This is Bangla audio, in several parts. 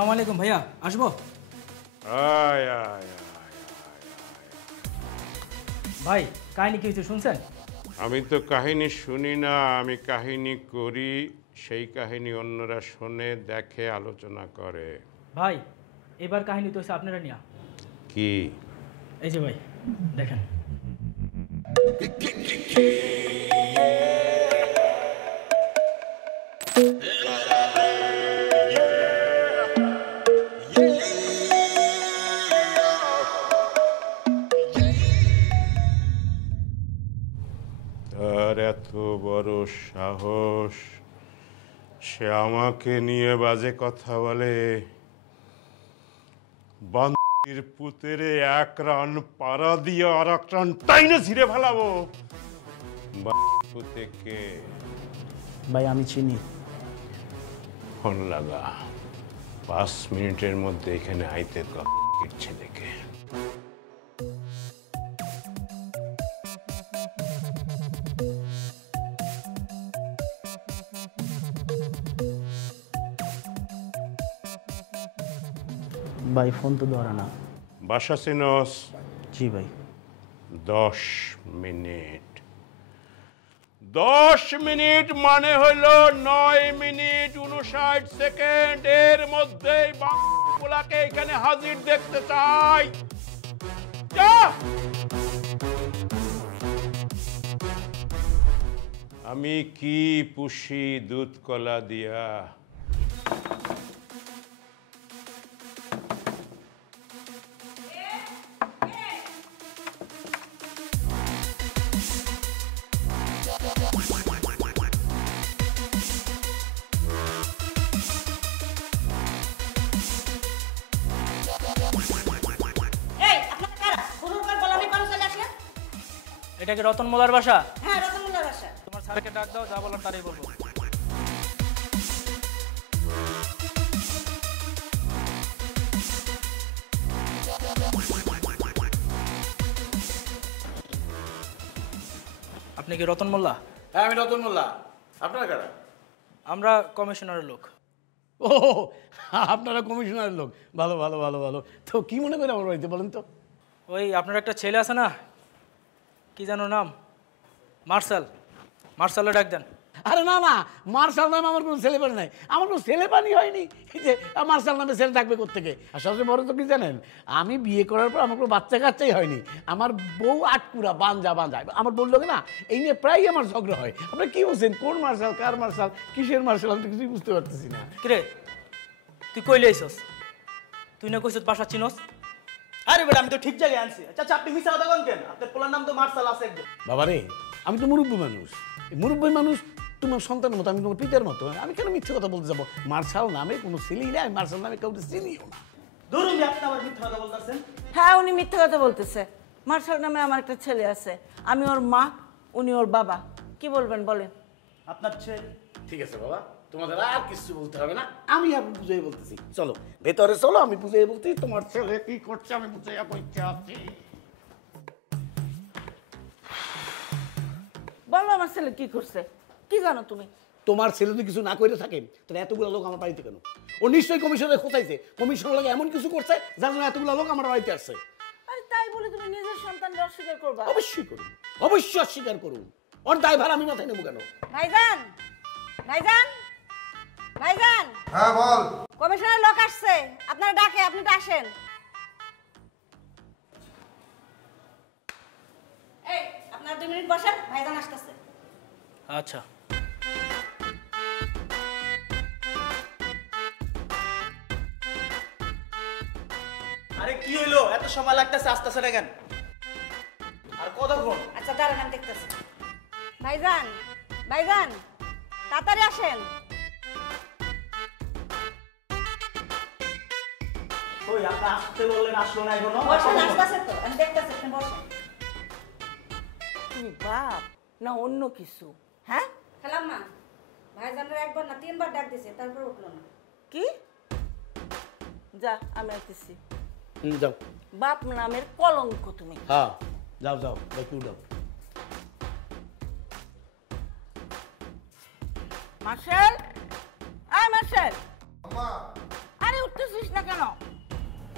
আসসালামু আলাইকুম ভাইয়া, আসবো? ভাই কাহিনী কি হয়েছে শুনছেন? আমি তো কাহিনী শুনি না, আমি কাহিনী করি। সেই কাহিনী অন্যরা শোনে, দেখে, আলোচনা করে। ভাই এবার কাহিনী তো হচ্ছে আপনারা নিয়া। কি? এই যে ভাই দেখেন। তার এত বড় সাহস, সে আমাকে নিয়ে বাজে কথা বলে। বান্দির পুতেরে এক রান পাড়া দিয়ে আর এক রান টাইনে ছিঁড়ে ফেলাবো। পুতেকে ভাই আমি চিনি। ফোন লাগা, 5 মিনিটের মধ্যে এখানে আইতে ছেলেকে। ভাই ফোন তো ধরে না। বাসা চিনস? জি ভাই। 10 মিনিট। 10 মিনিট মানে হলো 9 মিনিট 59 সেকেন্ড। এর মধ্যেই বাংলাকে এখানে হাজির দেখতে চাই। যা। আমি কি পুষি দুধ কলা দিয়া? এটা কি রতন মোল্লার বাসা? হ্যাঁ রতন মোল্লার বাসা। তোমার স্যারকে ডাক দাও, যা বলার তারই বলবো। আপনি কি রতন মোল্লা? হ্যাঁ আমি রতন মোল্লা। আপনারা কারা? আমরা কমিশনারের লোক। ও আপনারা কমিশনারের লোক, ভালো ভালো ভালো ভালো। তো কি মনে করে আমার বাড়িতে বলেন তো? ওই আপনার একটা ছেলে আছে না, কি জানো নাম? মার্শাল। মার্শালে ডাক দেন। আরে না না, মার্শাল নামে আমার কোনো ছেলেপানি নাই, আমার কোনো ছেলেপানি হয়নি যে মার্শাল নামে ছেলে ডাকবে কোত্থেকে। আর সবচেয়ে বড় তো কি জানেন, আমি বিয়ে করার পর আমার কোনো বাচ্চা কাচ্চাই হয়নি। আমার বউ আটকুরা বাঞ্জা বাঞ্জা, আমার বললো না এই নিয়ে প্রায়ই আমার ঝগড়া হয়। আপনারা কি বলছেন, কোন মার্শাল, কার মার্শাল, কিসের মার্শাল, আমি তো কিছুই বুঝতে পারতেছি না। কিরে তুই কইলে আইছস? তুই না কইছস বাসা চিনস? আরে বেটা আমি তো ঠিক জায়গায় আনছি। আচ্ছা আপনি মিছা কথা কোন কেন? আপনার পোলার নাম তো মার্শাল আছে একদম। বাবারে আমি তো মুরব্বী মানুষ, মুরব্বী মানুষ তোমার সন্তানের মতো, আমি তোমার পিতার মতো, আমি কেন মিথ্যে কথা বলতে যাবো? মার্শাল নামে কোনো ছেলেই নাই, মার্শাল নামে কাউকে চিনিও না। ধরুন আপনি আবার মিথ্যা কথা বলতেছেন। হ্যাঁ উনি মিথ্যা কথা বলতেছে। মার্শাল নামে আমার একটা ছেলে আছে, আমি ওর মা, উনি ওর বাবা। কি বলবেন বলেন? আপনার ছেলে? ঠিক আছে বাবা, তোমাদের আর কিছু বলতে হবে না, আমি আপনি বুঝিয়ে বলতেছি। চলো ভেতরে চলো, আমি বুঝিয়ে বলছি তোমার ছেলে কি করছে, আমি বুঝিয়ে বলতে আছি। বলো আমার ছেলে কি করছে, কি জানো তুমি? তোমার ছেলে যদি কিছু না করে থাকে তাহলে এতগুলো লোক আমার বাড়িতে কেন? ও নিশ্চয়ই কমিশনে খোঁচাইছে, কমিশনের লাগে এমন কিছু করছে যার জন্য এতগুলো লোক আমার বাড়িতে আসছে। আরে তাই বলে তুমি নিজের সন্তানকে অস্বীকার করবা? অবশ্যই করুন, অবশ্যই অস্বীকার করুন। ওর দায়ভার আমি মাথায় নেবো কেন? ভাইজান, ভাইজান, ভাইজান। হ্যাঁ বল। কমিশনের লোক আসছে, আপনারা ডাকে, আপনি তো আসেন। এই আপনার 2 মিনিট বসেন, ভাইজান আসতেছে। আচ্ছা আরে কি হইলো, এত সময় লাগতেছে, আসতেছে না কেন? আর কতক্ষণ? আচ্ছা দাঁড়ান আমি দেখতেছি। ভাইজান, ভাইজান তাড়াতাড়ি আসেন। ওই আপনি আসতে বললেন, আসলো না এখনো? বসেন, আসতেছে তো, আমি দেখতেছি, আপনি বসেন। তুমি বাপ না অন্য কিছু? হ্যাঁ খেলাম না, ভাইজানের একবার না 3 বার ডাক দিয়েছে, তারপর উঠলো না। কি? যা আমি আসতেছি। যাও। বাপ নামের কলঙ্ক তুমি। হ্যাঁ যাও যাও, একটু যাও। মার্শাল, আয় মার্শাল। আম্মা আরে উঠতেছি না কেন?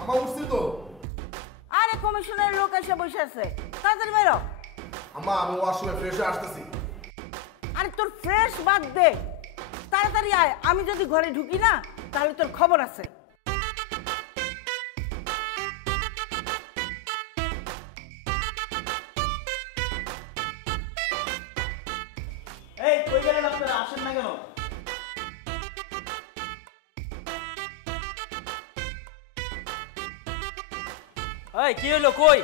আমার উঠছি তো। আরে কমিশনের লোক এসে বসে আছে, তাড়াতাড়ি বেরো। আম্মা আমি ওয়াশরুমে ফ্রেশ হয়ে আসতেছি। আরে তোর ফ্রেশ বাদ দে, তাড়াতাড়ি আয়। আমি যদি ঘরে ঢুকি না তাহলে তোর খবর আছে। এই কই গেলেন আপনারা, আসেন না কেন? এই কি হইলো, কই?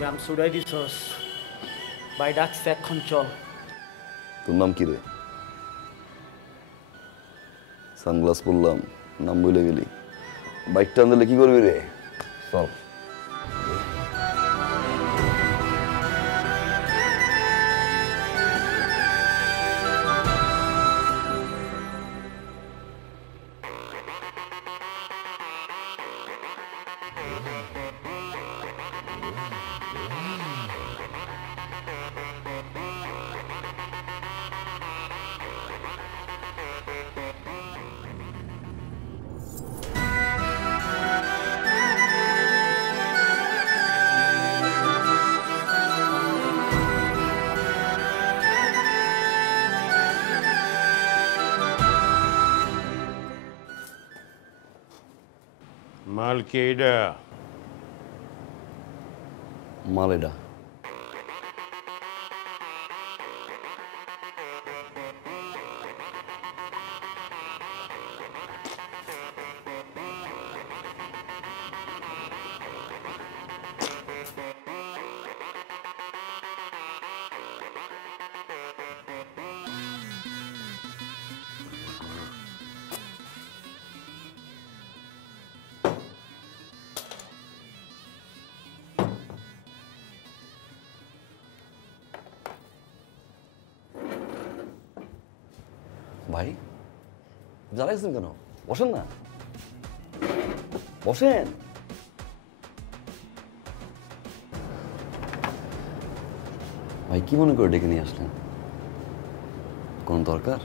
জাম সুড়াই দিছস, ভাই ডাকছে, এখন চল। তোর নাম কি রে? সানগ্লাস পরলাম, নাম বলে গেলি। বাইকটা আনলে কি করবি রে? চল। মাল কে এটা? মাল এটা। ভাই জ্বালাইছেন কেন? বসেন না, বসেন। ভাই কি মনে করে ডেকে নিয়ে আসলেন? কোন দরকার?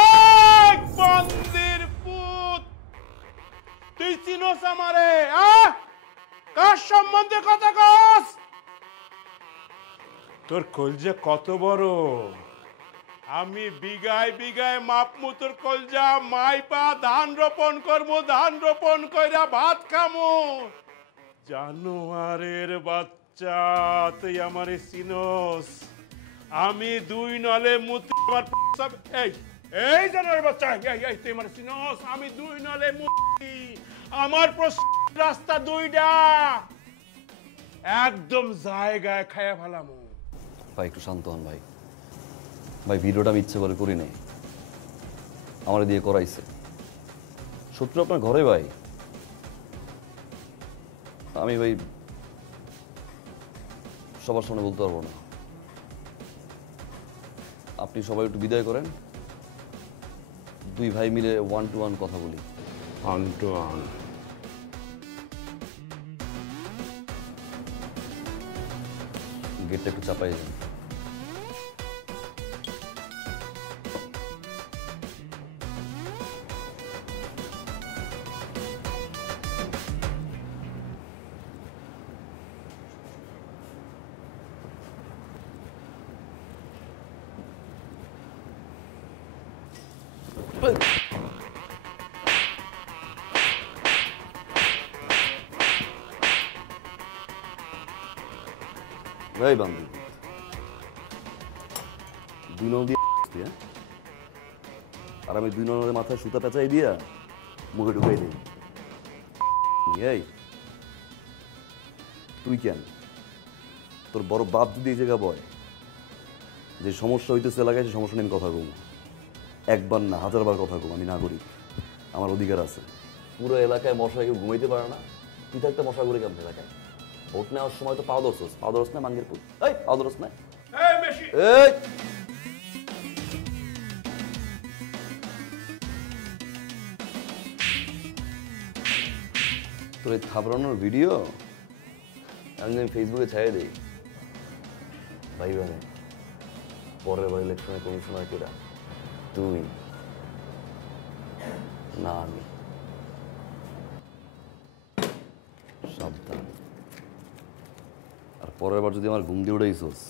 এই বন্দির পুত, তুই চিনোস আমারে? কার সম্বন্ধে কথা কস? তোর কলজা কত বড়! আমি বিঘায় বিঘায় মাপমু তোর কলজা, মাইপা ধান রোপণ করবো, ধান রোপণ কইরা ভাত খামু। জানোয়ারের বাচ্চা, তুই আমারে চিনোস? আমি দুই নলে মুতি আমার প্রস্রাব। এই জানোয়ারের বাচ্চা, এই তুই আমারে চিনোস? আমি দুই নলে মুতি, আমার প্রস্রাব রাস্তা দুইটা, একদম জায়গায় খায়া ফেলামু। ভাই একটু শান্ত হন ভাই। ভাই ভিডিওটা আমি ইচ্ছে করে করি নাই, আমার দিয়ে করাইছে। শত্রু আপনার ঘরে ভাই। আমি ভাই সবার সামনে বলতে পারবো না। আপনি সবাই একটু বিদায় করেন, দুই ভাই মিলে 1-to-1 কথা বলি। অন গেটটা একটু চাপাই যান। ভাই বান্ধব, দুই নল দিয়ে হ্যাঁ, আর আমি দুই নলের মাথায় সুতা পেঁচাই দিয়া মুখে ঢুকাই দিই। এই তুই কেন? তোর বড় বাপ যদি এই জায়গা বয়, যে সমস্যা হইতেছে এলাকায় সেই সমস্যা নিয়ে আমি কথা বলবো। একবার না, হাজারবার কথা বলবো। আমি নাগরিক, আমার অধিকার আছে। পুরো এলাকায় মশা কেউ ঘুমাইতে পারে না, তুই থাকতে মশা ঘুরে কেমন এলাকায়? ভোট নেওয়ার সময় তো পাও ধরস না মাঙ্গের পুত, এই পাও ধরস না, এই বেশি এই তোর এই থাপড়ানোর ভিডিও আমি ফেসবুকে ছাড়িয়ে দিই ভাই ভাই। পরের বার ইলেকশনে কমিশনার কেরা, তুই না আমি। সাবধান। আর পরের বার যদি আমার ঘুম দিয়ে উড়াইছোস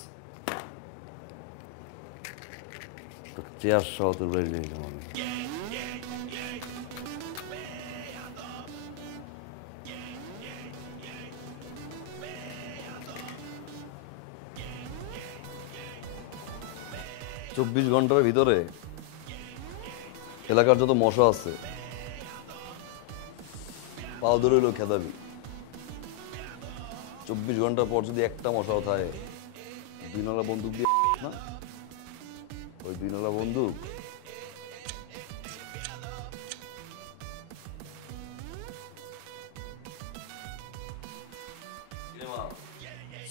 তো চেয়ার সহ তোর বাড়ি নিয়ে যাবো আমি। চব্বিশ ঘন্টার ভিতরে এলাকার যত মশা আছে পাও ধরে হইলেও খেদাবি। 24 ঘন্টা পর যদি একটা মশাও থাকে, 2 নলা বন্দুক দিয়ে না, ওই 2 নলা বন্দুক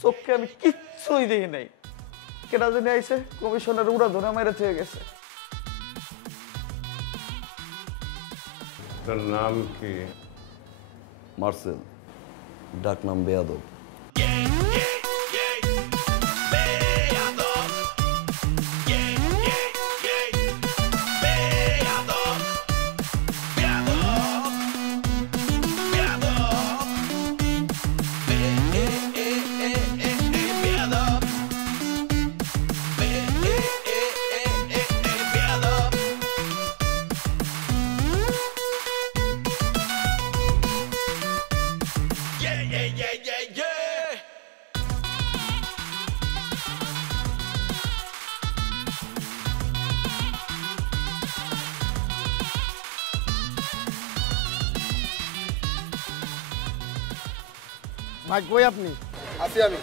চোখে আমি কিচ্ছুই দেখি নাই, কেনা জানি আইছে কমিশনের উড়া ধরে মাইরা থেকে গেছে। তোর নাম কি? মার্সেল, ডাক নাম বেয়াদব। ভাই কই আপনি? আছি আমি।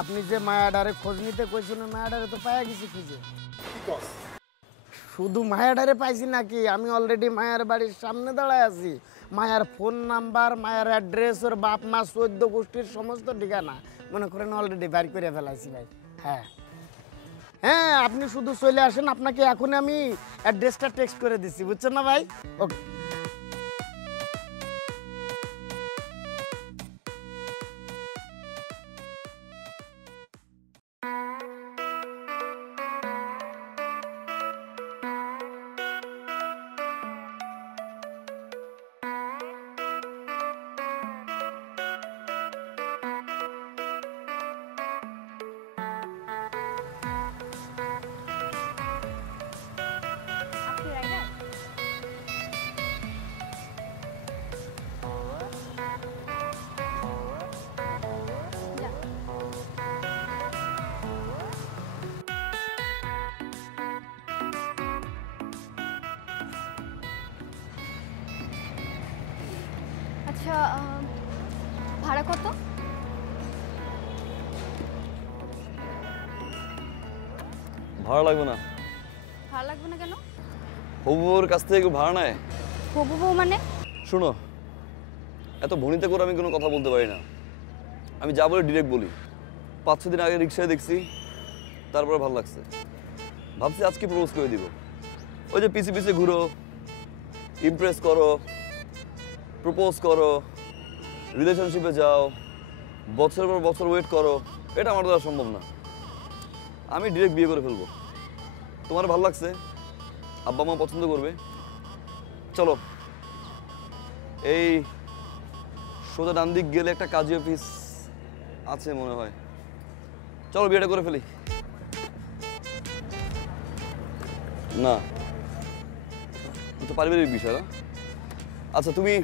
আপনি যে মায়াডারে খোঁজ নিতে কইছেন, মায়াডারে তো পাইয়া গেছি খুঁজে। কি কস? শুধু মায়াডারে পাইছি নাকি, আমি অলরেডি মায়ার বাড়ির সামনে দাঁড়ায় আছি। মায়ার ফোন নাম্বার, মায়ার অ্যাড্রেস, ওর বাপ মা 14 গোষ্ঠীর সমস্ত ঠিকানা মনে করেন অলরেডি বাইর করে ফেলাইছি ভাই। হ্যাঁ হ্যাঁ, আপনি শুধু চলে আসেন, আপনাকে এখন আমি অ্যাড্রেসটা টেক্সট করে দিচ্ছি, বুঝছেন না ভাই? ওকে। আচ্ছা, ভাড়া কত? ভাড়া লাগবে না। ভাড়া লাগবে না কেন? হবুর কাছ থেকে কেউ ভাড়া নেয়? হবু বউ মানে? শোনো, এত ভনিতে করে আমি কোনো কথা বলতে পারি না। আমি যা বলি ডিরেক্ট বলি। 5-6 দিন আগে রিক্সায় দেখছি, তারপরে ভালো লাগছে, ভাবছি আজকে প্রপোজ করে দিব। ওই যে পিছে পিছে ঘুরো, ইমপ্রেস করো, প্রপোজ করো, রিলেশনশিপে যাও, বছরের পর বছর ওয়েট করো, এটা আমার দ্বারা সম্ভব না। আমি ডিরেক্ট বিয়ে করে ফেলবো। তোমার ভালো লাগছে, আব্বা মা পছন্দ করবে, চলো। এই সোজা ডান দিক গেলে একটা কাজী অফিস আছে মনে হয়, চলো বিয়েটা করে ফেলি। না, তো পারিবারিক বিষয় না। আচ্ছা, তুমি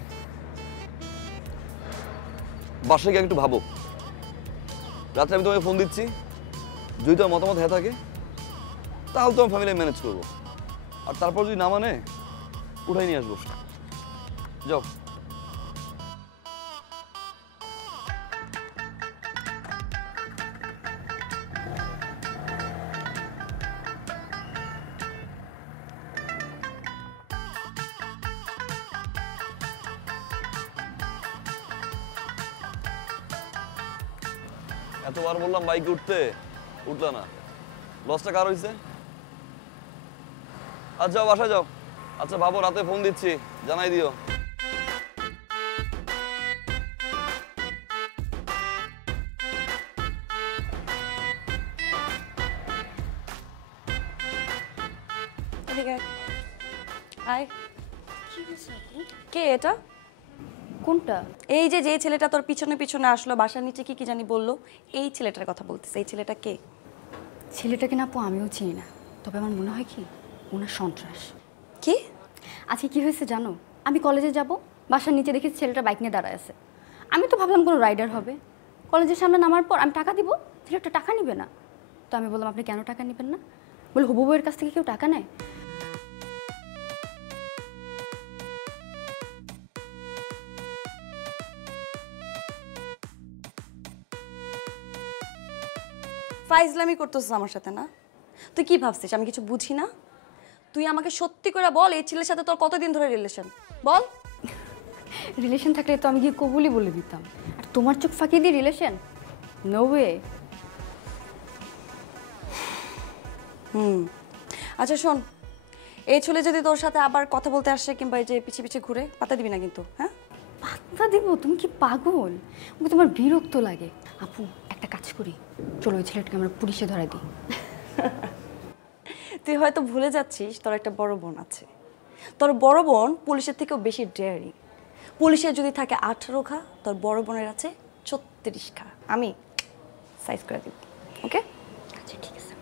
বাসায় গিয়ে একটু ভাবো, রাত্রে আমি তোমাকে ফোন দিচ্ছি, যদি তোমার মতামত হয়ে থাকে তাহলে তোমার ফ্যামিলি ম্যানেজ করবো, আর তারপর যদি না মানে উঠাই নিয়ে আসবো। যাও। এতবার বললাম বাইকে উঠতে, উঠলা না। লসটা কার হয়েছে? আচ্ছা যাও, বাসায় যাও। আচ্ছা ভাবো, রাতে ফোন দিচ্ছি, জানাই দিও। এদিকে আয়। কে এটা? কোনটা? এই যে যে ছেলেটা তোর পিছনে পিছনে আসলো, বাসার নিচে কি কি জানি বললো, এই ছেলেটার কথা বলতেছে। এই ছেলেটা কে? ছেলেটাকে না আপু আমিও চিনি না, তবে আমার মনে হয় কি ওনার সন্ত্রাস। কি? আজকে কি হয়েছে জানো? আমি কলেজে যাব, বাসার নিচে দেখি ছেলেটা বাইক নিয়ে দাঁড়ায় আছে। আমি তো ভাবলাম কোনো রাইডার হবে। কলেজের সামনে নামার পর আমি টাকা দিব, ছেলেটা টাকা নিবে না। তো আমি বললাম আপনি কেন টাকা নেবেন না? বলে হবু বউয়ের কাছ থেকে কেউ টাকা নেয়? ফাইজলামি করতেছিস আমার সাথে না? তুই কি ভাবছিস আমি কিছু বুঝি না? তুই আমাকে সত্যি করে বল, এই ছেলের সাথে তোর কতদিন ধরে রিলেশন? বল। রিলেশন থাকলে তো আমি গিয়ে কবুলই বলে দিতাম। আর তোমার চোখ ফাঁকি দিয়ে রিলেশন? No way. আচ্ছা শোন, এই ছেলে যদি তোর সাথে আবার কথা বলতে আসে কিংবা এই যে পিছিয়ে পিছিয়ে ঘুরে, পাতা দিবি না কিন্তু, হ্যাঁ? পাত্তা দিব? তুমি কি পাগল? ওকে তোমার বিরক্ত লাগে। আপু একটা কাজ করি, চলো ওই ছেলেটাকে আমরা পুলিশে ধরাই দিই। তুই হয়তো ভুলে যাচ্ছিস তোর একটা বড় বোন আছে। তোর বড় বোন পুলিশের থেকেও বেশি ডেয়ারিং। পুলিশের যদি থাকে 18 খা, তোর বড় বোনের আছে 36 খা। আমি সাইজ করে দিব, ওকে? আচ্ছা ঠিক আছে।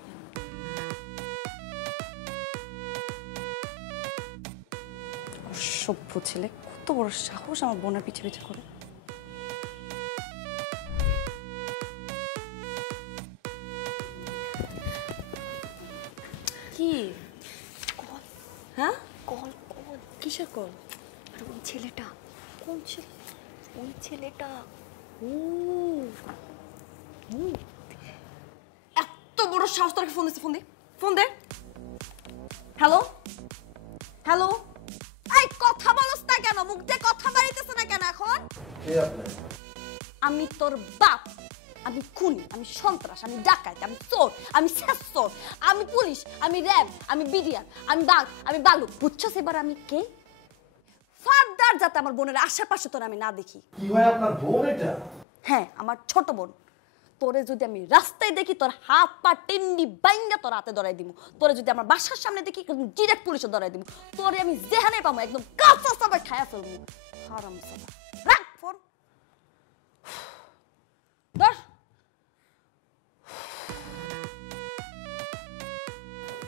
অসভ্য ছেলে, কত বড় সাহস আমার বোনের পিছে পিছে করে। কি কল? হ্যাঁ? Call call. কিসের কল? আর ওই ছেলেটা। কোন ছেলে? ওই ছেলেটা। এত বড় সাহস তোকে ফোন দিচ্ছে? ফোন দে, ফোন দে। হ্যালো হ্যালো, এই কথা বলছ না কেন? মুখ দিয়ে কথা বাড়িতেছ না কেন এখন? আমি তোর বাপ, আমি খুনি, আমি সন্ত্রাস, আমি ডাকাত, আমি চোর, আমি শেষচোর, আমি পুলিশ, আমি র্যাব, আমি বিডিআর, আমি বাঘ, আমি বালুক। বুঝছস এবার আমি কে? ফার্দার যাতে আমার বোনের আশেপাশে তোর আমি না দেখি। কি হয় আপনার বোন এটা? হ্যাঁ, আমার ছোট বোন। তোরে যদি আমি রাস্তায় দেখি, তোর হাত পা টিন্ডি বাইঙ্গা তোর হাতে ধরাই দিব। তোরে যদি আমার বাসার সামনে দেখি, ডিরেক্ট পুলিশে ধরাই দিব। তোরে আমি যেখানে পাবো একদম কাঁচা চাপায় খায়া ফেলবো। হারামজাদা। রাখ ফোন। ধর।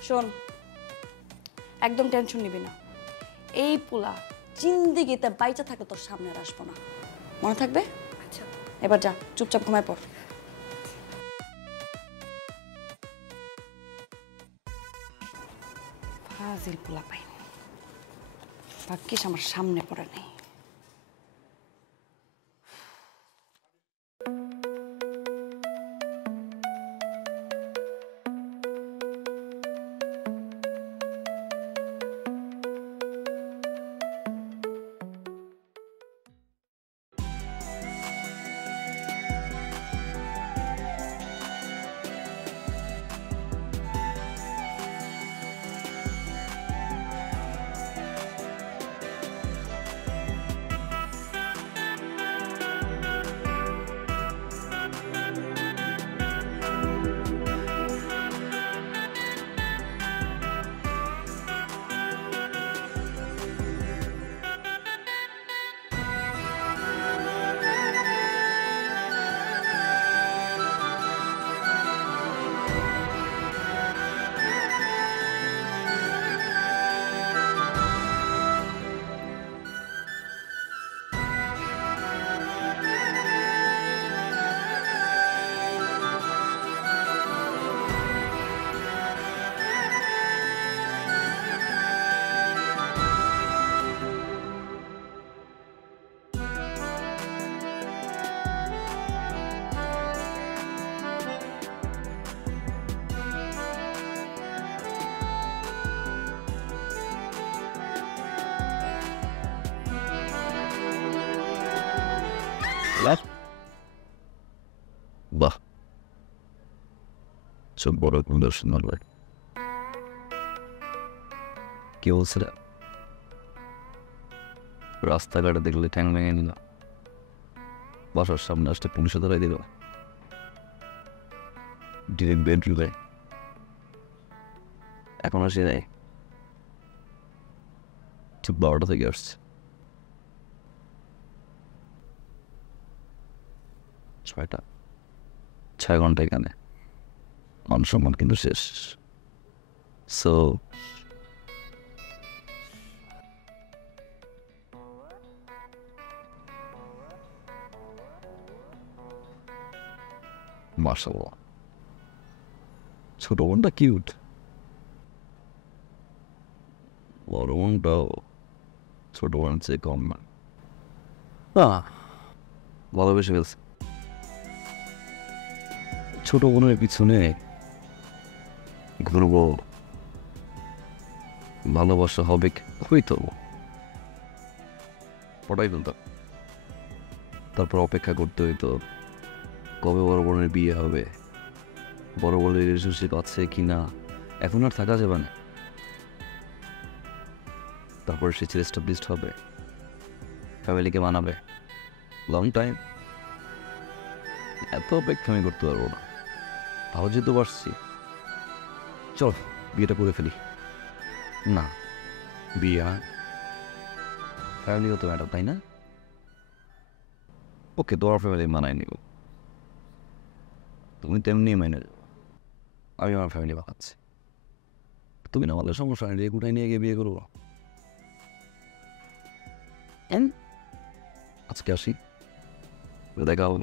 শোন, একদম টেনশন নিবি না। এই পোলা জিন্দিগিতে বাইচা থাকে তোর সামনে আর আসবো না, মনে থাকবে? আচ্ছা এবার যা, চুপচাপ ঘুমায় পড়। ফাজিল পোলা পাই, ভাগ্যিস আমার সামনে পড়ে নেই। বাহ, সব বড় দর্শন হবে। কি বলছে রাস্তাঘাটে দেখলে ঠ্যাং ভেঙে নিল, বাসার সামনে আসতে পুলিশে ধরাই দিল, ডিরেক্ট বেডরুমে এখন আসে নাই, ঠিক 12টা থেকে আসছে। 6 ঘন্টা এখানে, মান সম্মান কিন্তু শেষ। সো মাশাআল্লাহ, ছোট বোনটা কিউট, বড় বোনটাও ছোট বোন চেয়ে কম না, ভালোবেসে ফেলছে। ছোট বোনের পিছনে ঘুরবো, ভালোবাসা হবে হইতো, পটাই ফেলতাম, তারপর অপেক্ষা করতে হইতো কবে বড় বোনের বিয়ে হবে, বড় বোনের রিলেশনশিপ আছে কি না, এখন আর থাকা যাবে না। তারপর সে এস্টাবলিশড হবে, ফ্যামিলিকে মানাবে, লং টাইম। এত অপেক্ষা আমি করতে পারবো না, তাও যেহেতু পারছি, চল বিয়েটা করে ফেলি। না, বিয়ে ফ্যামিলিও তো ম্যাটার, তাই না? ওকে, তোমার ফ্যামিলি মানায় নিব, তুমি তেমনি মেনে যাবো, আমি আমার ফ্যামিলি বানাচ্ছি, তুমি না আমাদের সমস্যা নেই, কোথায় নিয়ে গিয়ে বিয়ে করবো। আজকে আসি, দেখা হবে।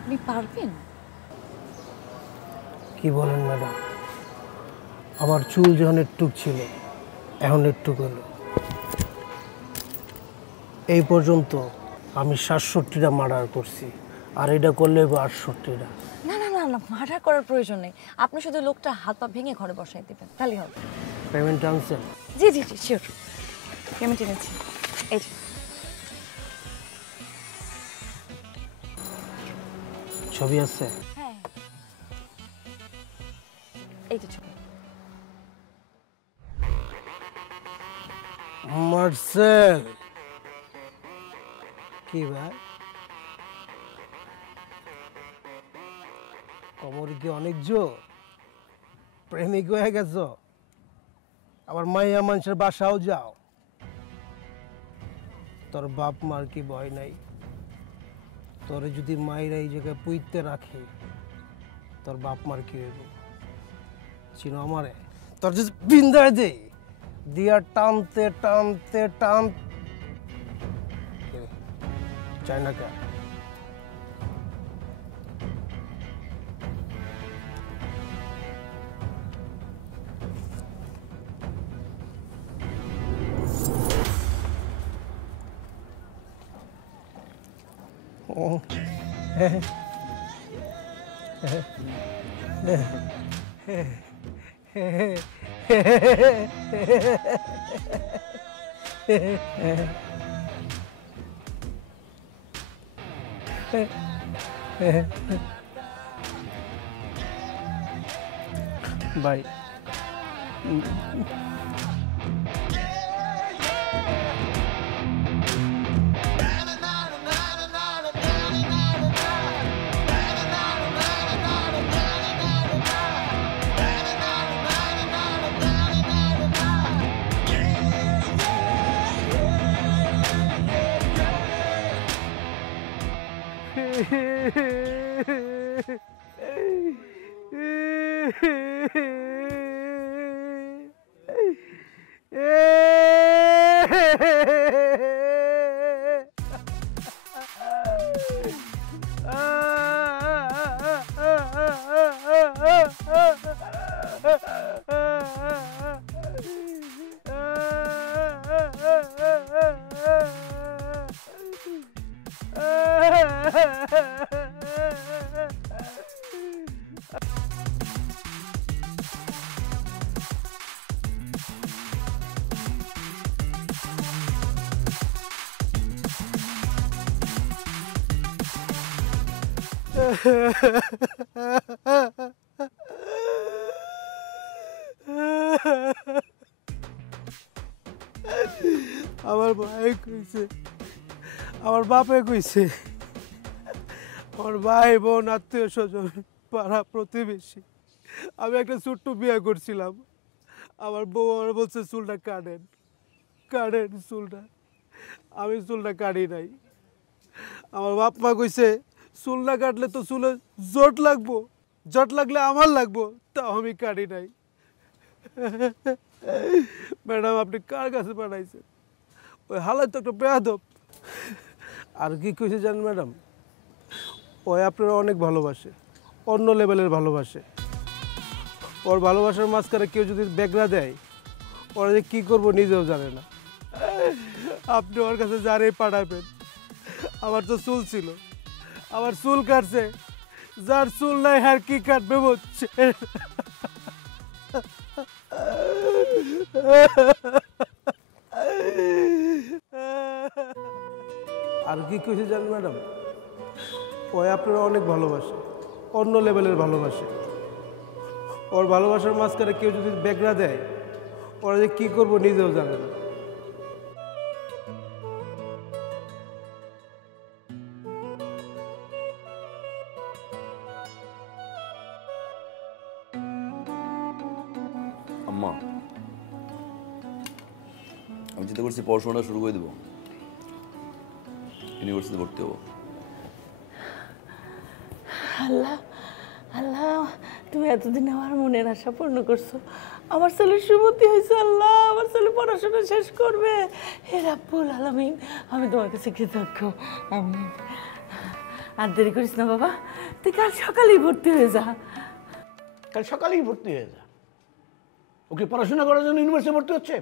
আপনি পারবেন? কি বলেন ম্যাডাম, আমার চুল যখন একটু ছিল এখন একটু হলো। এই পর্যন্ত আমি 67টা মার্ডার করছি, আর এটা করলে 68টা। না না না না, মার্ডার করার প্রয়োজন নেই, আপনি শুধু লোকটা হাত পা ভেঙে ঘরে বসাই দেবেন, তাহলেই হবে। পেমেন্ট আনছেন? জি জি জি, শিওর, পেমেন্ট এনেছি, এই যে। ছবি আছে? হ্যাঁ, এই যে ছবি। মার্সেল, কি ভাই কোমর কি অনেক জোর? প্রেমিক হয়ে গেছ? আবার মাইয়া মানুষের বাসাও যাও? তোর বাপ মার কি ভয় নাই? তোরে যদি মায়েরা এই জায়গায় পুইতে রাখে তোর বাপ মার কি হইব? চিনো আমারে? তোর যদি বিন্দায় দে দিয়া টানতে টানতে টান চাই না কে? Bye. আমার ভাই কইছে, আমার বাপে কইছে, আমার ভাই বোন আত্মীয় স্বজন পাড়া প্রতিবেশী, আমি একটা ছোট্ট বিয়ে করছিলাম। আমার বউ আমার বলছে চুলটা কাটেন, কাটেন চুলটা। আমি চুলটা কাটি নাই। আমার বাপ মা কইছে চুল না কাটলে তো চুলে জট লাগবো, জট লাগলে আমার লাগবো, তাও আমি কাটি নাই। ম্যাডাম আপনি কার কাছে পাঠাইছেন? ওই হালাত তো একটা বেয়াদব। আর কি কইছে জানেন ম্যাডাম, ওই আপনারা অনেক ভালোবাসে, অন্য লেভেলের ভালোবাসে। ওর ভালোবাসার মাঝখানে কেউ যদি বেগরা দেয়, ওরা যে কী করবো নিজেও জানে না। আপনি ওর কাছে যারেই পাঠাবেন। আমার তো চুল ছিল, আমার চুল কাটছে, যার চুল নাই আর কি কাটবে বলছে। আর কি কইছে জানেন ম্যাডাম, ওই আপনারা অনেক ভালোবাসে, অন্য লেভেলের ভালোবাসে। ওর ভালোবাসার মাঝখানে কেউ যদি বেগরা দেয়, ওরা যে কী করবো নিজেও জানে না। আম্মা, আমি চিন্তা করছি পড়াশোনাটা শুরু করে দেবো, ইউনিভার্সিটি ভর্তি হবো। আল্লাহ আল্লাহ, তুমি এতদিন আমার মনের আশা পূর্ণ করছো। আমার ছেলের সুমতি হয়েছে। আল্লাহ, আমার ছেলে পড়াশোনা শেষ করবে। হে রাব্বুল আলামিন, আমি তোমার কাছে কৃতজ্ঞ। আমিন। আর দেরি করিস না বাবা, তুই কাল সকালেই ভর্তি হয়ে যা। কাল সকালেই ভর্তি হয়ে যা। ওকে পড়াশোনা করার জন্য ইউনিভার্সিটি ভর্তি হচ্ছে?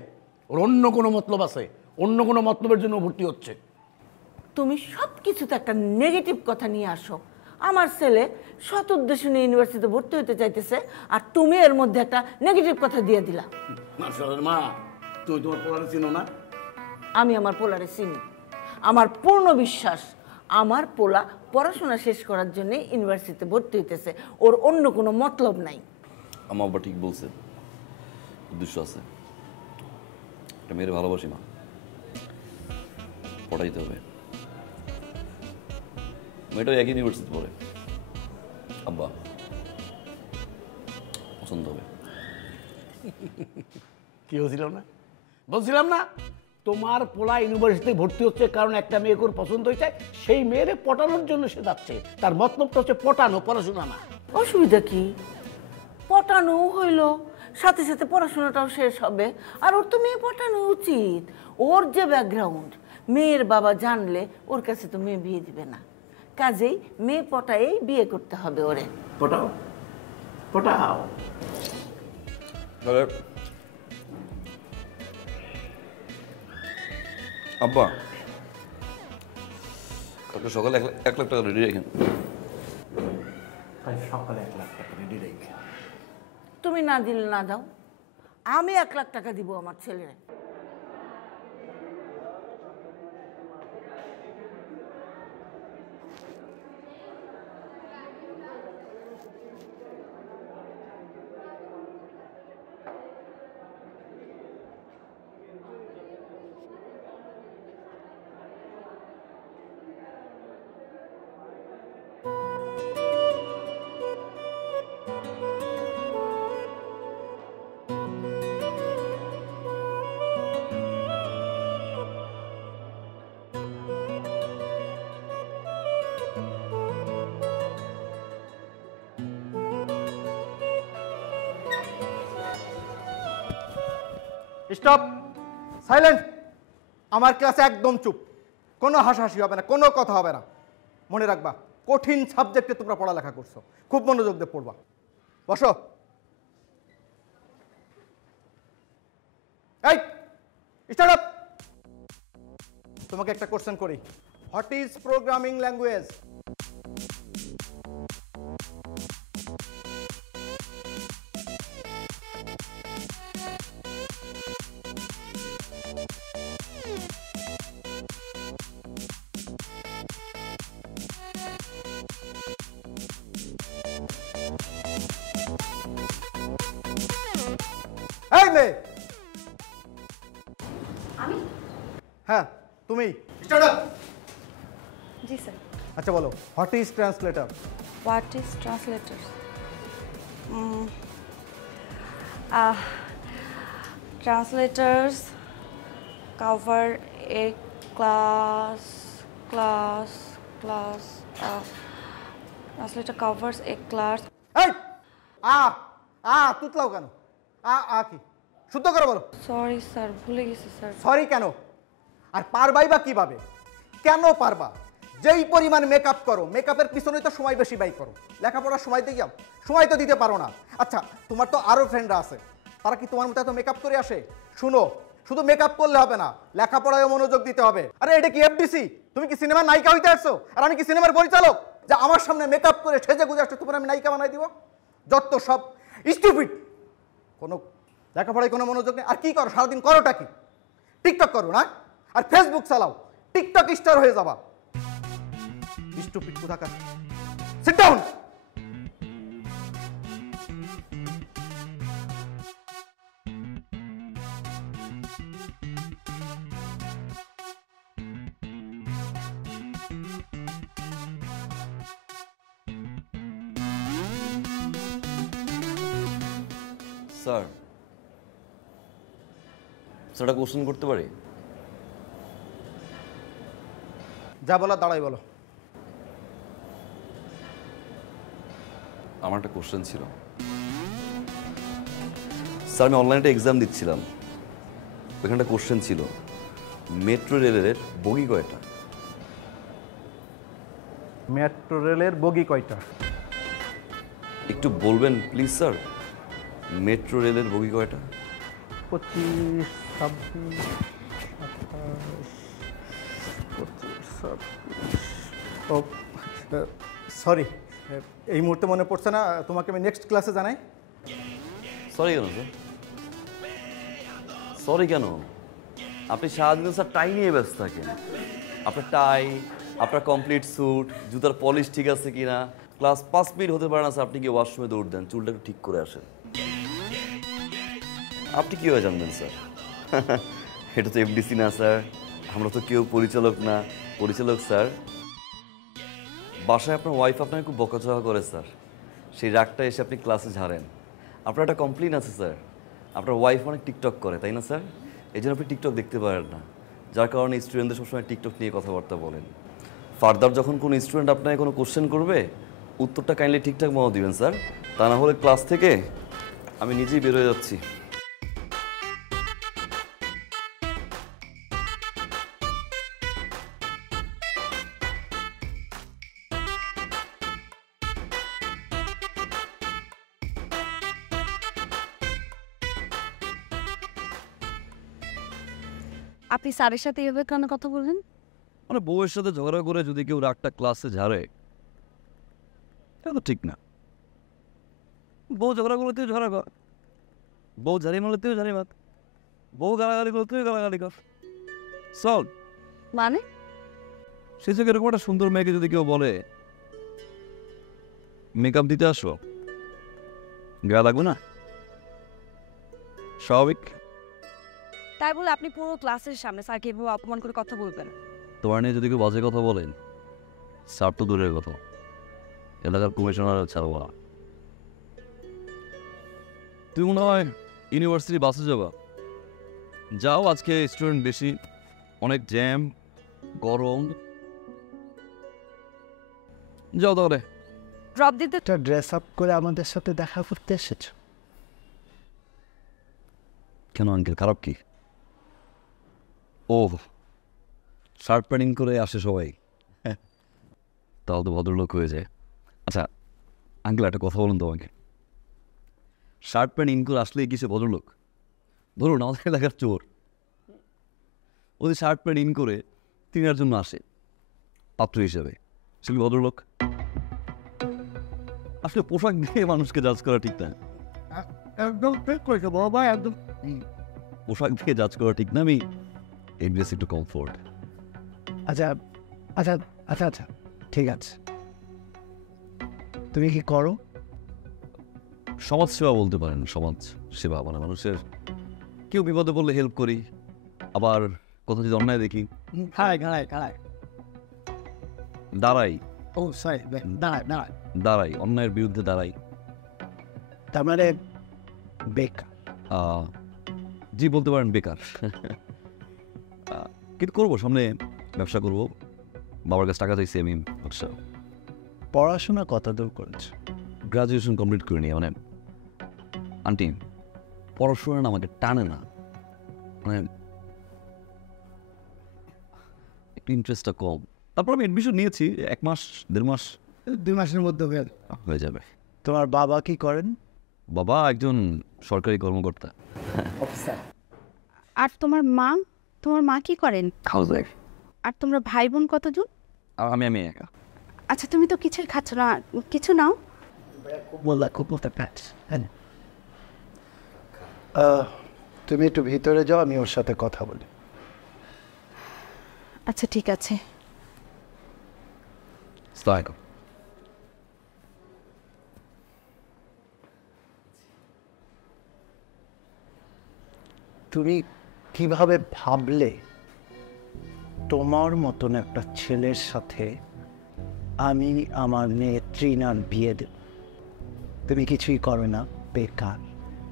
ওর অন্য কোনো মতলব আছে, অন্য কোনো মতলবের জন্য ভর্তি হচ্ছে। তুমি সব কিছুতে একটা নেগেটিভ কথা নিয়ে আসো। আমার ছেলে সৎ উদ্দেশ্য নিয়ে ইউনিভার্সিটিতে ভর্তি হতে চাইতেছে, আর তুমি এর মধ্যে একটা নেগেটিভ কথা দিয়ে দিলা। মা, তুই তোমার পোলারে চিনো না? আমি আমার পোলারে চিনি। আমার পূর্ণ বিশ্বাস আমার পোলা পড়াশোনা শেষ করার জন্য ইউনিভার্সিটিতে ভর্তি হইতেছে, ওর অন্য কোনো মতলব নাই। আমার বাবা ঠিক বলছে, উদ্দেশ্য আছে। একটা মেয়ের ভালোবাসি মা, পড়াইতে হবে। মেয়েটাও একই ইউনিভার্সিটি পড়ে, আব্বা পছন্দ হবে। কি বলছিলাম না, বলছিলাম না তোমার পোলা ইউনিভার্সিটি ভর্তি হচ্ছে কারণ একটা মেয়েকে ওর পছন্দ হয়েছে, সেই মেয়েরে পটানোর জন্য সে যাচ্ছে। তার মতলবটা হচ্ছে পটানো, পড়াশোনা না। অসুবিধা কি? পটানো হইল, সাথে সাথে পড়াশোনাটাও শেষ হবে। আর ওর তো মেয়ে পটানো উচিত। ওর যে ব্যাকগ্রাউন্ড, মেয়ের বাবা জানলে ওর কাছে তো মেয়ে বিয়ে দিবে না। কাজেই মেয়ে পটায়েই বিয়ে করতে হবে ওরে। পটাও, পটাও। তাহলে আব্বা কালকে সকালে 1 লাখ টাকা রেডি রেখেন। সকালে 1 লাখ টাকা রেডি রেখে তুমি না দিলে না দাও, আমি 1 লাখ টাকা দিব আমার ছেলের। Stop, silent. আমার ক্লাসে একদম চুপ, কোনো হাসাহাসি হবে না, কোনো কথা হবে না। মনে রাখবা, কঠিন সাবজেক্টে তোমরা পড়ালেখা করছো, খুব মনোযোগ দিয়ে পড়বা। বসো। এই স্টার্ট আপ। তোমাকে একটা কোশ্চেন করি, হোয়াট ইজ প্রোগ্রামিং ল্যাঙ্গুয়েজ? এই মেয়ে। আমি? হ্যাঁ তুমি। Startup. জি স্যার। আচ্ছা বলো, what is translator? What is translators? Translators cover a class. Translator covers a class. এই তুতলাও কেন? কি শুদ্ধ করে বলো। সরি স্যার, ভুলে গেছি স্যার। সরি কেন? আর পারবাই বা কিভাবে? কেন পারবা? যেই পরিমাণ মেকআপ করো, মেকআপের পিছনে তো সময় বেশি ব্যয় করো, লেখাপড়ার সময় দিয়ে যাও, সময় তো দিতে পারো না। আচ্ছা তোমার তো আরো ফ্রেন্ডরা আছে, তারা কি তোমার মতো এত মেকআপ করে আসে? শুনো, শুধু মেকআপ করলে হবে না, লেখাপড়ায় মনোযোগ দিতে হবে। আরে এটা কি এফডিসি? তুমি কি সিনেমার নায়িকা হইতে আসছো? আর আমি কি সিনেমার পরিচালক যে আমার সামনে মেকআপ করে সেজে গুজে আসছো তোমার আমি নায়িকা বানাই দিব? যত সব স্টুপিড, কোনো লেখাপড়ায় কোনো মনোযোগ নেই। আর কি করো সারাদিন? করোটা কি? টিকটক করো না? আর ফেসবুক চালাও, টিকটক স্টার হয়ে যাবা। স্টুপিড কোথাকার। Sit down. স্যার, স্যারটা কোশ্চেন করতে পারি? যা বলা দাঁড়াই বলো। আমার একটা কোশ্চেন ছিল স্যার। আমি অনলাইনে একটা এক্সাম দিচ্ছিলাম, ওইখানে একটা কোশ্চেন ছিল, মেট্রো রেলের বগি কয়টা? মেট্রো রেলের বগি কয়টা? একটু বলবেন প্লিজ স্যার, মেট্রো রেলের বগি কয়টা? 25, 26, 27। সরি, এই মুহূর্তে মনে পড়ছে না, তোমাকে আমি নেক্সট ক্লাসে জানাই। সরি কেন স্যার? সরি কেন? আপনি সারাদিন স্যার টাই নিয়ে ব্যস্ত থাকেন। আপনার টাই, আপনার কমপ্লিট স্যুট, জুতার পলিশ ঠিক আছে কিনা, ক্লাস 5 মিনিট হতে পারে না স্যার, আপনি কি ওয়াশরুমে দৌড় দেন, চুলটা একটু ঠিক করে আসেন। আপনি কীভাবে জানবেন স্যার? এটা তো এফডিসি না স্যার, আমরা তো কেউ পরিচালক না। পরিচালক স্যার, বাসায় আপনার ওয়াইফ আপনাকে খুব বকাঝকা করে স্যার, সেই রাগটা এসে আপনি ক্লাসে ঝাড়েন। আপনার একটা কমপ্লেন আছে স্যার, আপনার ওয়াইফ অনেক টিকটক করে, তাই না স্যার? এই জন্য আপনি টিকটক দেখতে পারেন না, যার কারণে স্টুডেন্টদের সবসময় টিকটক নিয়ে কথাবার্তা বলেন। ফার্দার যখন কোনো স্টুডেন্ট আপনাকে কোনো কোশ্চেন করবে, উত্তরটা কাইন্ডলি ঠিকঠাক মতো দিবেন স্যার, তা না হলে ক্লাস থেকে আমি নিজেই বের হয়ে যাচ্ছি। আপনি স্যারের সাথে এভাবে কেন কথা বললেন? মানে বউয়ের সাথে ঝগড়া করে যদি কেউ রাগটা ক্লাসে ঝাড়ে, এটা তো ঠিক না। বউ ঝগড়া করলে তুই ঝগড়া কর, বউ ঝাড়ি মারলে তুই ঝাড়ি মার, বউ গালাগালি করলে তুই গালাগালি কর, সল। মানে সে থেকে এরকম একটা সুন্দর মেয়েকে যদি কেউ বলে মেকআপ দিতে আসো, গায়ে লাগবে না? স্বাভাবিক। তাই বলে আপনি পুরো ক্লাসের সামনে স্যারকে এভাবে অপমান করে কথা বলবেন? তোমার নিয়ে যদি কেউ বাজে কথা বলেন, স্যার তো দূরের কথা, এলাকার কমিশনার ছাড়বো না। তুই মনে হয় ইউনিভার্সিটি বাসে যাবা, যাও, আজকে স্টুডেন্ট বেশি, অনেক জ্যাম, গরম, যাও তাহলে। ড্রপ দিতে ড্রেস আপ করে আমাদের সাথে দেখা করতে এসেছো কেন আঙ্কেল, খারাপ কি? ও, শার্ট প্যান্টিং করে আসে সবাই, তাহলে তো ভদ্রলোক হয়ে যায়। আচ্ছা আঙ্কেল, একটা কথা বলুন তো আমাকে, শার্ট প্যান্ট ইন করে আসলেই কিছু ভদ্রলোক? ধরুন আমাদের এলাকার চোর, ওদের শার্ট প্যান্ট ইন করে তিনার জন্য আসে পাত্র হিসেবে, সে কি ভদ্রলোক? আসলে পোশাক দিয়ে মানুষকে জাজ করা ঠিক না। একদম ঠিক করেছো বাবা, একদম। পোশাক দিয়ে জাজ করা ঠিক না। আমি এমব্রেস একটু কমফোর্ট। আচ্ছা আচ্ছা আচ্ছা আচ্ছা, ঠিক আছে। তুমি কি করো? সমাজ সেবা বলতে পারেন। সমাজ সেবা মানে মানুষের কেউ বিপদে পড়লে হেল্প করি, আবার কোথাও যদি অন্যায় দেখি দাঁড়াই। ও সরি, দাঁড়াই, অন্যায়ের বিরুদ্ধে দাঁড়াই। তার মানে বেকার? জি বলতে পারেন বেকার। কিন্তু করবো, সামনে ব্যবসা করবো, বাবার কাছে টাকা চাইছি আমি। আচ্ছা, পড়াশোনা কত দূর করেছো? গ্রাজুয়েশন কমপ্লিট করিনি। মানে আন্টি, পড়াশোনা না আমাকে টানে না, মানে একটু ইন্টারেস্টটা কম। তারপর আমি অ্যাডমিশন নিয়েছি, 1 মাস 1.5 মাস, 2 মাসের মধ্যে হয়ে যাবে। তোমার বাবা কি করেন? বাবা একজন সরকারি কর্মকর্তা। আর তোমার মা কি করেন? হাউসওয়াইফ। আর তোমরা ভাই বোন কতজন? আমি একা। আচ্ছা, তুমি তো কিছুই খাচ্ছ না, কিছু নাও। তুমি একটু ভিতরে যাও, আমি ওর সাথে কথা বলি। আচ্ছা ঠিক আছে। তুমি কিভাবে ভাবলে তোমার মতন একটা ছেলের সাথে আমি আমার মেয়ে ট্রিনার বিয়ে দেব? তুমি কিছুই করো না, বেকার,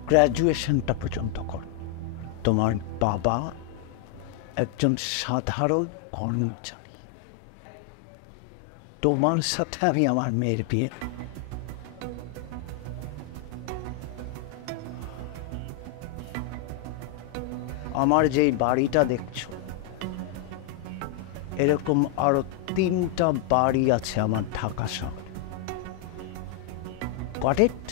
গ্র্যাজুয়েশনটা পর্যন্ত করো। তোমার বাবা একজন সাধারণ কর্মচারী, তোমার সাথে আমি আমার মেয়ের বিয়ে। আমার যেই বাড়িটা দেখছো, এরকম আরো 3টা বাড়ি আছে আমার ঢাকা শহরে। Got it?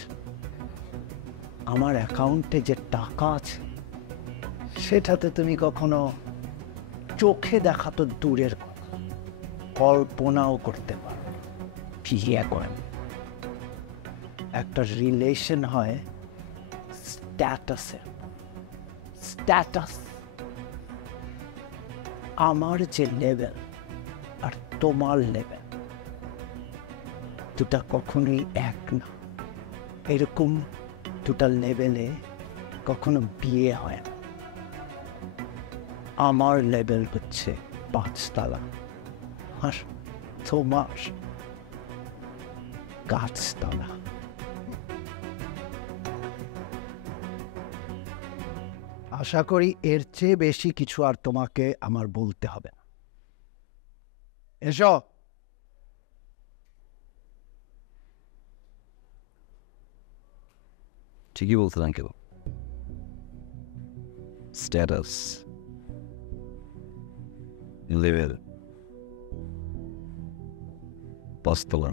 আমার অ্যাকাউন্টে যে টাকা আছে সেটাতে তুমি কখনো চোখে দেখা তো দূরের কথা, কল্পনাও করতে পারো। বিয়ে করেন, একটা রিলেশন হয় স্ট্যাটাসের। স্ট্যাটাস, আমার যে লেভেল আর তোমার লেভেল দুটা কখনোই এক না। এরকম দুটা লেভেলে কখনো বিয়ে হয় না। আমার লেভেল হচ্ছে 5 তলা, আর তোমার গাছতলা। আশা করি এর চেয়ে বেশি কিছু আর তোমাকে আমার বলতে হবে না। এসো। ঠিকই বলছেন আঙ্কেল, স্ট্যাটাস, লেভেল, 5 তলা,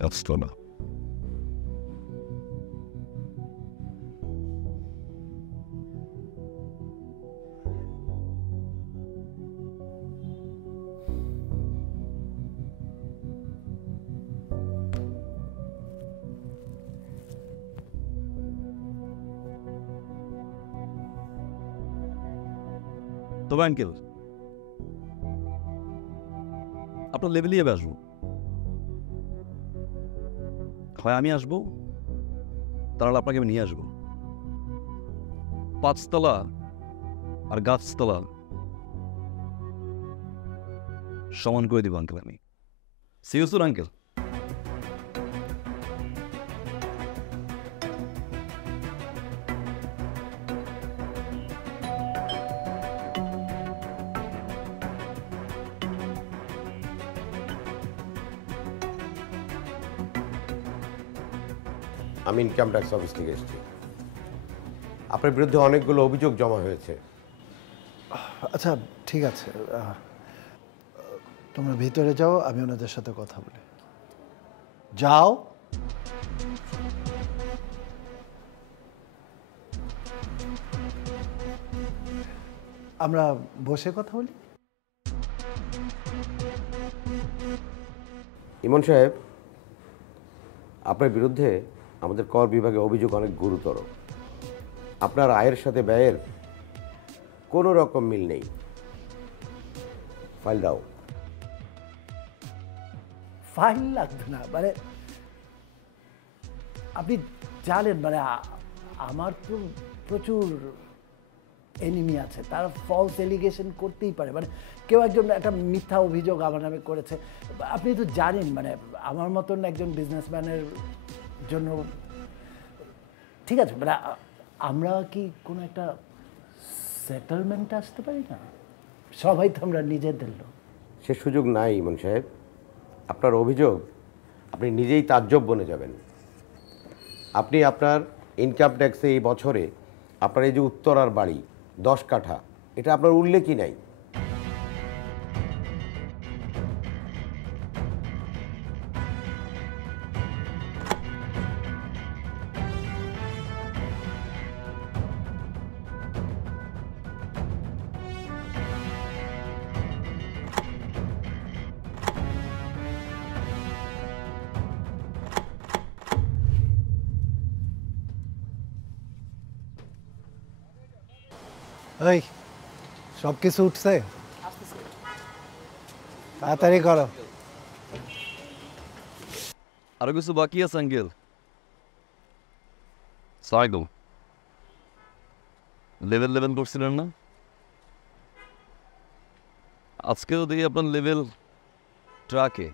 গাছতলা। তবে আঙ্কেল, আপনার লেভেলই যাবে আসবো, হয় আমি আসবো, তাহলে আপনাকে আমি নিয়ে আসবো। 5 তলা আর গাছতলা সমান করে দিব আঙ্কেল আমি। See you soon uncle. আমি ইনকাম ট্যাক্স অফিস থেকে এসেছি। আপনার বিরুদ্ধে অনেকগুলো অভিযোগ জমা হয়েছে। আচ্ছা ঠিক আছে, তোমরা ভিতরে যাও, আমি ওনাদের সাথে কথা বলি। যাও। আমরা বসে কথা বলি। ইমন সাহেব, আপনার বিরুদ্ধে আমাদের কর বিভাগে অভিযোগ অনেক গুরুতর। আপনার আয়ের সাথে ব্যয়ের কোনো রকম মিল নেই। ফাইল দাও। ফাইল লাগবে না, মানে আপনি জানেন মানে আমার তো প্রচুর এনিমি আছে, তারা ফলস এলিগেশন করতেই পারে। মানে কেউ একজন একটা মিথ্যা অভিযোগ আমার নামে করেছে, আপনি তো জানেন মানে আমার মতন একজন বিজনেসম্যানের জন্য। ঠিক আছে, মানে আমরা কি কোনো একটা সেটেলমেন্টে আসতে পারি না? সবাই তো আমরা নিজেদের লোক। সে সুযোগ নাই ইমন সাহেব। আপনার অভিযোগ আপনি নিজেই তাজ্জব বনে যাবেন। আপনি আপনার ইনকাম ট্যাক্সে এই বছরে আপনার এই যে উত্তরার বাড়ি 10 কাঠা, এটা আপনার উল্লেখই নাই। ওই সব কিছু উঠছে, তাড়াতাড়ি করো। আরো কিছু বাকি আছে আঙ্কেল। সাইগো লেভেল করছিলেন না? আজকেও দেখি আপনার লেভেল ট্রাকে।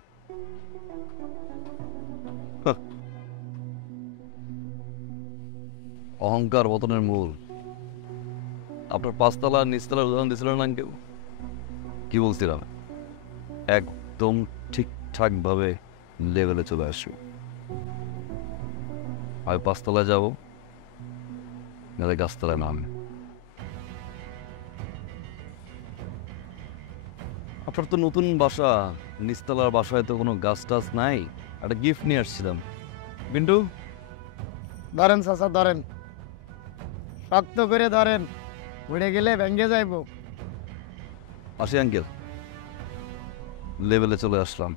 অহংকার পতনের মূল। আপনার 5 তলা আর নিচতলার উদাহরণ দিয়েছিলেন না কেউ? কি বলছিলাম? একদম ঠিকঠাক ভাবে লেভেলে চলে আসবো। আমি 5 তলায় যাবো, নাহলে গাছতলায় নামবে। আপনার তো নতুন বাসা, নিচতলার বাসায় তো কোনো গাছ টাছ নাই। একটা গিফট নিয়ে আসছিলাম। বিন্টু ধরেন চাচা, ধরেন, শক্ত করে ধরেন, উড়ে গেলে ভেঙে যাইব। আসি আঙ্কেল, লেভেলে চলে আসলাম।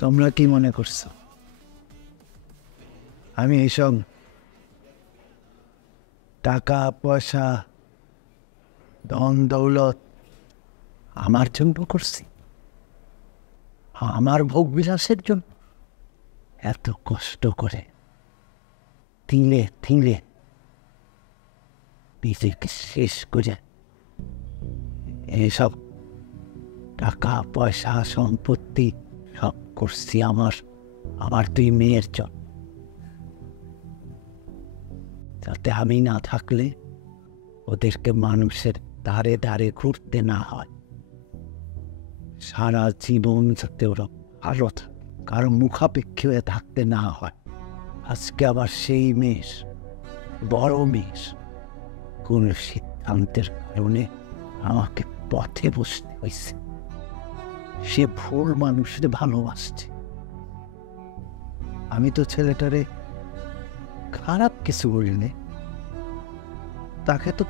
তোমরা কি মনে করছো আমি এইসব টাকা পয়সা ধন দৌলত আমার জন্য করছি? আমার ভোগ বিলাসের জন্য? এত কষ্ট করে তিলে তিলে নিজেকে শেষ করে এইসব টাকা পয়সা সম্পত্তি সব করছি আমার 2 মেয়ের জন্য, যাতে আমি না থাকলে ওদেরকে মানুষের ধারে ধারে ঘুরতে না হয়, সারা জীবন যাতে ওরা ভালো থাকে, কারো মুখাপেক্ষী হয়ে থাকতে না হয়। আজকে আবার সেই মেষ, বড় মেষ, কোন সিদ্ধান্তের কারণে আমাকে পথে বসতে হয়েছে। সে ভুল মানুষের ভালোবাসছে। আমি তো ছেলেটারে খারাপ কিছু বলিনি, তাকে তো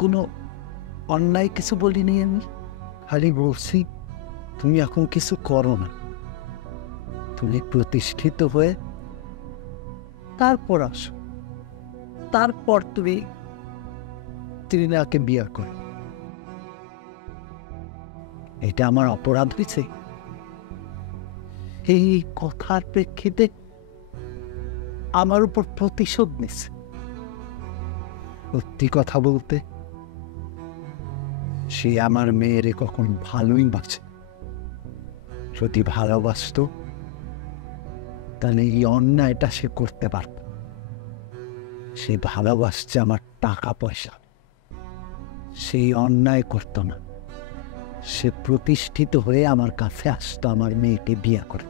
কোনো অন্যায় কিছু বলিনি। আমি খালি বলছি তুমি এখন কিছু করো না, তুমি প্রতিষ্ঠিত হয়ে তারপর আসো, তারপর তুমি তৃণাকে বিয়ে করো। এটা আমার অপরাধ হয়েছে? এই কথার প্রেক্ষিতে আমার উপর প্রতিশোধ নিছে। সত্যি কথা বলতে, সে আমার মেয়েরে কখন ভালোই বাঁচে, যদি ভালোবাসতো তাহলে এই অন্যায়টা সে করতে পারত। সে ভালোবাসছে আমার টাকা পয়সা, সেই অন্যায় করত না। সে প্রতিষ্ঠিত হয়ে আমার কাছে আসতো আমার মেয়েকে বিয়ে করে,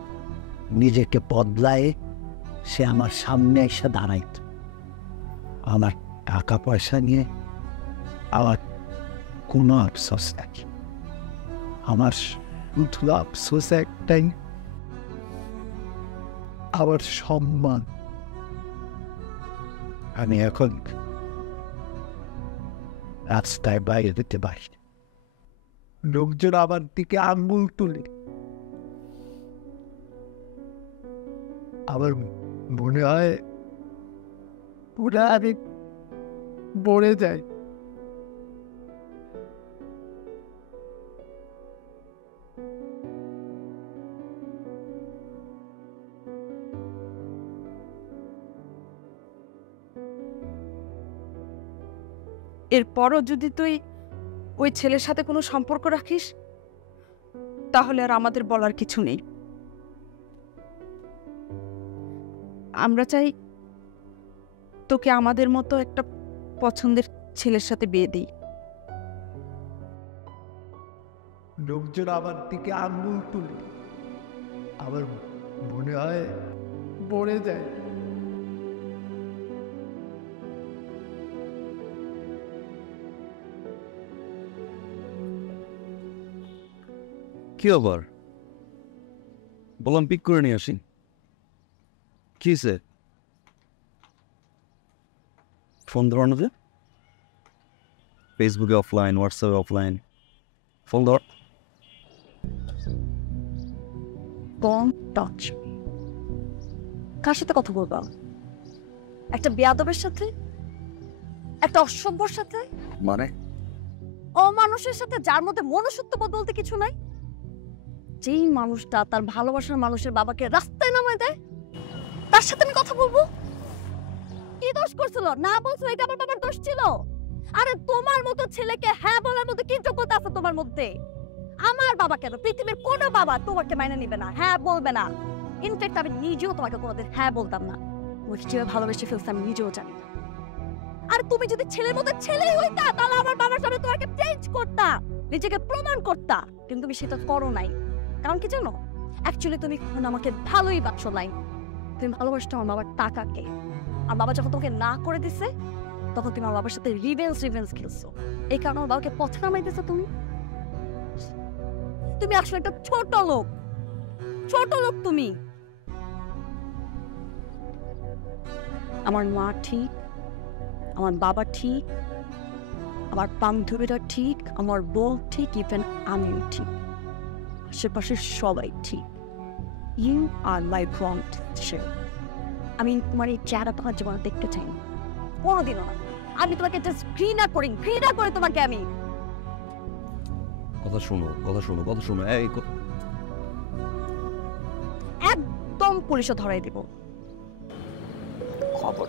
নিজেকে বদলায়ে সে আমার সামনে এসে দাঁড়াইত। আমার টাকা পয়সা নিয়ে আমার কোনো আফসোস নাই, আমার শুধু আফসোস একটাই, আমার সম্মান। আমি এখন রাস্তায় বাইরে যেতে পারি, লোকজন আমার দিকে আঙ্গুল তুলে, আমার মনে হয় পুরা আমি মরে যাই। এরপরও যদি তুই ওই ছেলের সাথে কোনো সম্পর্ক রাখিস তাহলে আর আমাদের বলার কিছু নেই। আমরা চাই তোকে আমাদের মতো একটা পছন্দের ছেলের সাথে বিয়ে দিই। লোকজন আমার দিকে আঙ্গুল তুলে, আমার মনে হয় মরে যায়। কি আবার বললাম পিক করে নিয়ে আসি। কি সে ফোন ধরানো যে? ফেসবুকে অফলাইন, হোয়াটসঅ্যাপে অফলাইন, ফোন ধর। টাচ কার সাথে কথা বলবা? একটা বেয়াদবের সাথে, একটা অসভ্যর সাথে, মানে অমানুষের সাথে, যার মধ্যে মনুষ্যত্ব বলতে কিছু নাই। যেই মানুষটা তার ভালোবাসার মানুষের বাবাকে রাস্তায় নামায় দেয়, তার সাথে আমি কথা বলবো? কি দোষ করছিল? না বলছো এটা আমার বাবার দোষ ছিল? আরে তোমার মতো ছেলেকে হ্যাঁ বলার মতো কি যোগ্যতা আছে তোমার মধ্যে? আমার বাবা কেন, পৃথিবীর কোনো বাবা তোমাকে মাইনে নিবে না, হ্যাঁ বলবে না। ইনফ্যাক্ট আমি নিজেও তোমাকে কোনোদিন হ্যাঁ বলতাম না। তোমাকে যেভাবে ভালোবেসে ফেলছে আমি নিজেও জানি না। আর তুমি যদি ছেলের মতো ছেলেই হইতা তাহলে আমার বাবার সামনে তোমাকে চেঞ্জ করতা, নিজেকে প্রমাণ করতা। কিন্তু তুমি সেটা করো নাই। কারণ কি জানো? অ্যাকচুয়ালি তুমি কখনো আমাকে ভালোই বাসো নাই। তুমি ভালোবাসতো আমার বাবার টাকাকে। আর বাবা যখন তোমাকে না করে দিছে তখন তুমি আমার বাবার সাথে রিভেঞ্জ খেলছো। এই কারণে আমার বাবাকে পথে নামাই দিছো তুমি। তুমি আসলে একটা ছোট লোক, ছোট লোক তুমি। আমার মা ঠিক, আমার বাবা ঠিক, আমার বান্ধবীরা ঠিক, আমার বউ ঠিক, ইভেন আমিও ঠিক, আশেপাশের সবাই ঠিক। You are my wrong teacher. আমি তোমার এই চেহারাটা আমার জীবনে দেখতে চাই না, কোনোদিনও না। আমি তোমাকে জাস্ট ঘৃণা করি তোমাকে আমি। কথা শোনো, কথা শোনো, কথা শোনো। এই একদম পুলিশে ধরাই দিব। খবর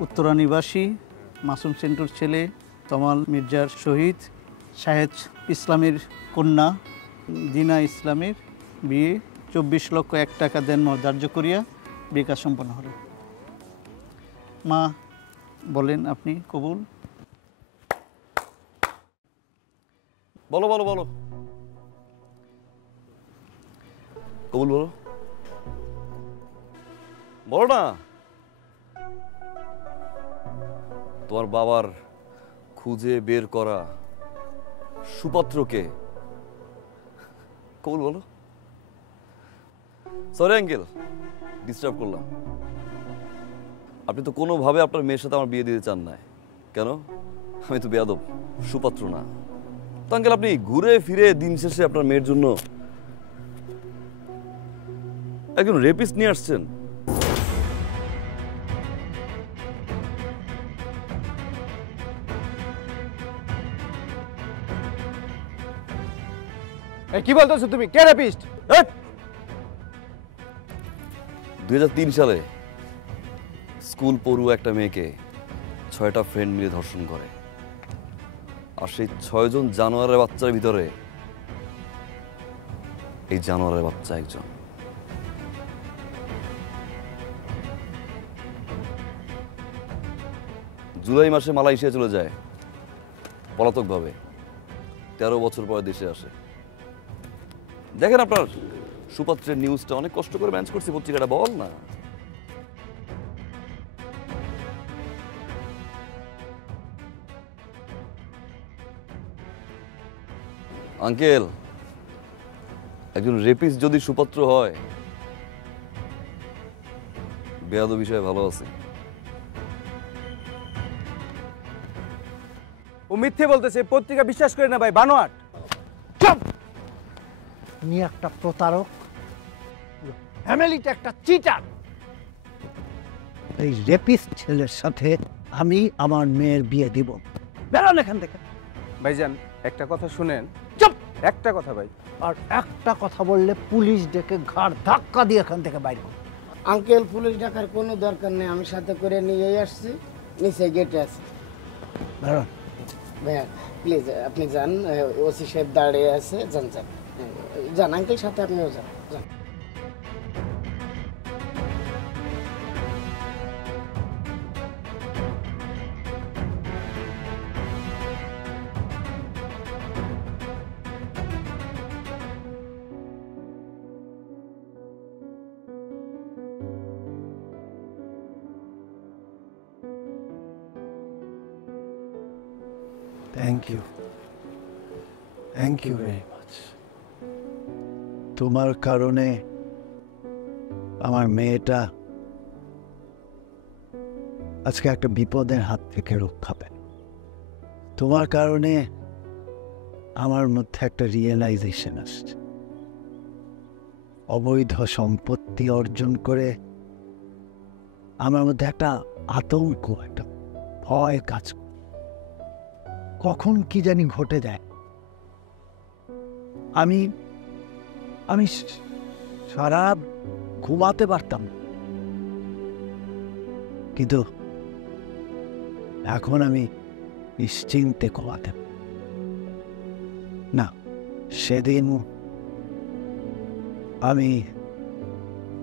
উত্তরা নিবাসী মাসুম সেন্টুর ছেলে তমাল মির্জার শহীদ শাহেদ ইসলামের কন্যা দিনা ইসলামের বিয়ে 24,01,000 টাকা দেনমোহর ধার্য করিয়া বিয়ে কাজ সম্পন্ন হল। মা বলেন আপনি কবুল। বলো বলো বলো, কবুল বলো, বলো না। তোমার বাবার খুঁজে বের করা সুপাত্রকে কবুল বলো। সরি আঙ্কেল, ডিস্টার্ব করলাম। আপনি তো কোনোভাবে আপনার মেয়ের সাথে আমার বিয়ে দিতে চান না। কেন? আমি তো বেয়াদব, সুপাত্র না তো আঙ্কেল। আপনি ঘুরে ফিরে দিন শেষে আপনার মেয়ের জন্য একজন রেপিস্ট নিয়ে আসছেন। কি বলতেছো তুমি? কে রেপিস্ট? 2003 সালে স্কুল পড়ুয়া একটা মেয়েকে 6টা ফ্রেন্ড মিলে ধর্ষণ করে, আর সেই 6 জন জানোয়ারের বাচ্চার ভিতরে এই জানোয়ারের বাচ্চা একজন। জুলাই মাসে মালয়েশিয়া চলে যায় পলাতকভাবে, 13 বছর পরে দেশে আসে। দেখেন আপনার সুপাত্রের নিউজটা অনেক কষ্ট করে ম্যানেজ করছি, পত্রিকাটা বল না। আঙ্কেল, একজন রেপিস্ট যদি সুপাত্র হয়, বেয়াদব বিষয়ে ভালো আছে। ও মিথ্যে বলতেছে, পত্রিকা বিশ্বাস করে না ভাই, বানোয়াট। তুমি একটা প্রতারক, ফ্যামিলিটা একটা চিটার। এই রেপিস্ট ছেলের সাথে আমি আমার মেয়ের বিয়ে দিব। বেরোন এখান থেকে। ভাইজান একটা কথা শুনেন। চুপ! একটা কথা ভাই। আর একটা কথা বললে পুলিশ ডেকে ঘাড় ধাক্কা দিয়ে এখান থেকে বাইরে। আঙ্কেল, পুলিশ ডাকার কোনো দরকার নেই, আমি সাথে করে নিয়েই আসছি, নিচে গেটে আছে। বেরোন ভাইয়া প্লিজ আপনি যান, ওসি সাহেব দাঁড়িয়ে আছে, যান যান যান আঙ্কেল, সাথে আপনিও যান যান। Thank you, thank you very much. তোমার কারণে আমার মেয়েটা আজকে একটা বিপদের হাত থেকে রক্ষা পেল। তোমার কারণে আমার মধ্যে একটা রিয়েলাইজেশন আসছে। অবৈধ সম্পত্তি অর্জন করে আমার মধ্যে একটা আতঙ্ক, একটা ভয় কাজ করে। কখন কি জানি ঘটে যায়। আমি আমি সারা ঘুমাতে পারতাম, কিন্তু এখন আমি নিশ্চিন্তে ঘুমাতে। না, সেদিন আমি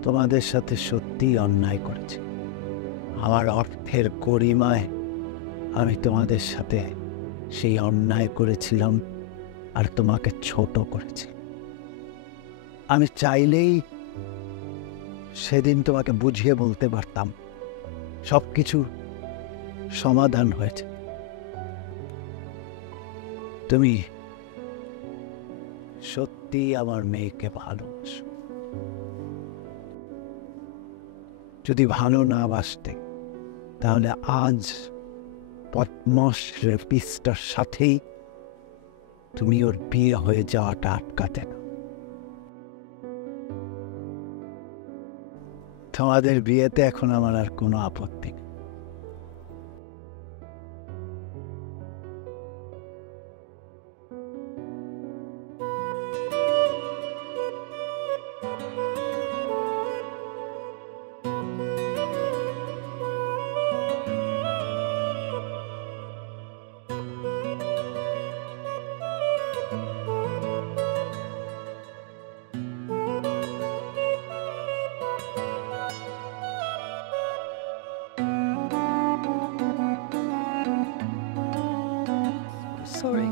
তোমাদের সাথে সত্যিই অন্যায় করেছি। আমার অর্থের গরিমায় আমি তোমাদের সাথে সেই অন্যায় করেছিলাম আর তোমাকে ছোট করেছি। আমি চাইলেই সেদিন তোমাকে বুঝিয়ে বলতে পারতাম, সব কিছু সমাধান হয়েছে। তুমি সত্যি আমার মেয়েকে ভালোবাসো। যদি ভালো না বাসতে তাহলে আজ পদ্মস রেপিস্টার সাথেই তুমি ওর বিয়ে হয়ে যাওয়াটা আটকাতে না। তোমাদের বিয়েতে এখন আমার আর কোনো আপত্তি নেই। সরি